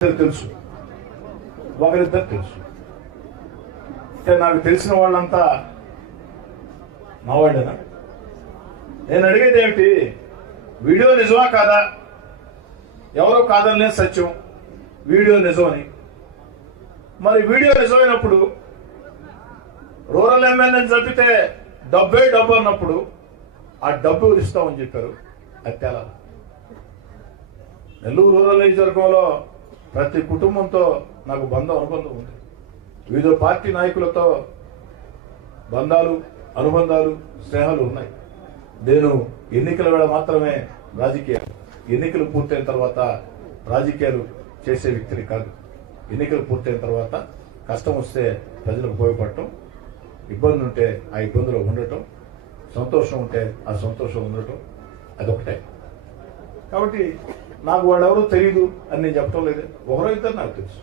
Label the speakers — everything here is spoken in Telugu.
Speaker 1: తెలుసు. ఒకరిద్దరు తెలుసు. అంటే నాకు తెలిసిన వాళ్ళంతా మా నేను అడిగేది ఏమిటి? వీడియో నిజమా కాదా? ఎవరో కాదనే సత్యం. వీడియో నిజమని. మరి వీడియో నిజమైనప్పుడు రూరల్ ఎమ్మెల్యేని చంపితే డబ్బే డబ్బు అన్నప్పుడు ఆ డబ్బు ఇస్తామని చెప్పారు? అది నెల్లూరు రూరల్ నియోజకవర్గంలో ప్రతి కుటుంబంతో నాకు బంధం అనుబంధం ఉంది. వివిధ పార్టీ నాయకులతో బంధాలు అనుబంధాలు స్నేహాలు ఉన్నాయి. నేను ఎన్నికల వేళ మాత్రమే రాజకీయాలు ఎన్నికలు పూర్తయిన తర్వాత రాజకీయాలు చేసే వ్యక్తిని కాదు. ఎన్నికలు పూర్తయిన తర్వాత కష్టం వస్తే ప్రజలకు ఉపయోగపడటం ఇబ్బంది ఉంటే ఆ ఇబ్బందులు ఉండటం సంతోషం ఉంటే ఆ సంతోషం ఉండటం అదొకటే కాబట్టి నాకు వాళ్ళెవరూ తెలియదు అని నేను చెప్పడం లేదు. ఎవరో ఇద్దరు నాకు తెలుసు.